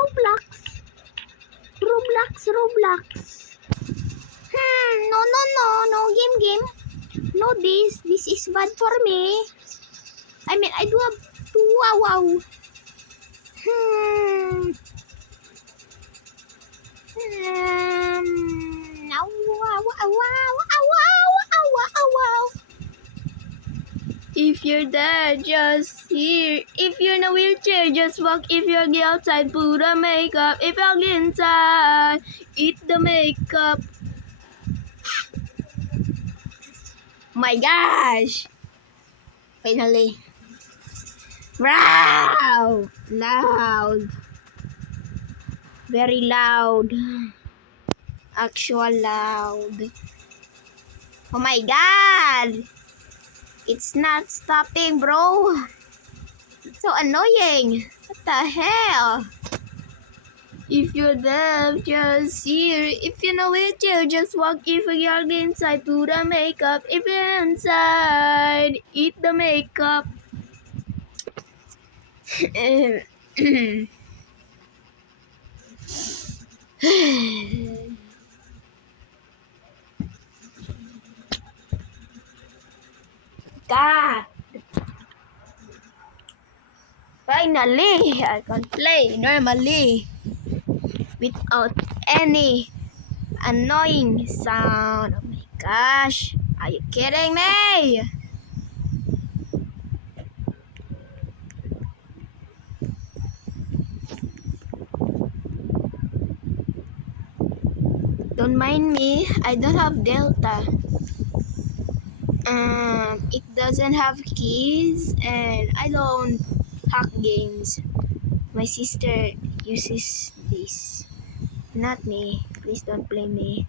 Roblox. Roblox. No, game. No, this is bad for me. I mean, I do have to wow. Wow. If you're there, just here. If you're in a wheelchair, just walk. If you're outside, put on makeup. If you're inside, eat the makeup. My gosh! Finally. Wow! Loud. Very loud. Actual loud. Oh my god! It's not stopping, bro. It's so annoying. What the hell? If you're there, just here. If you're in a wheelchair, just walk. If you're inside, put on makeup. If you're inside, eat the makeup. God! Finally, I can play normally without any annoying sound. Oh my gosh, are you kidding me? Don't mind me, I don't have Delta. It doesn't have keys and I don't hack games. My sister uses this. Not me. Please don't blame me.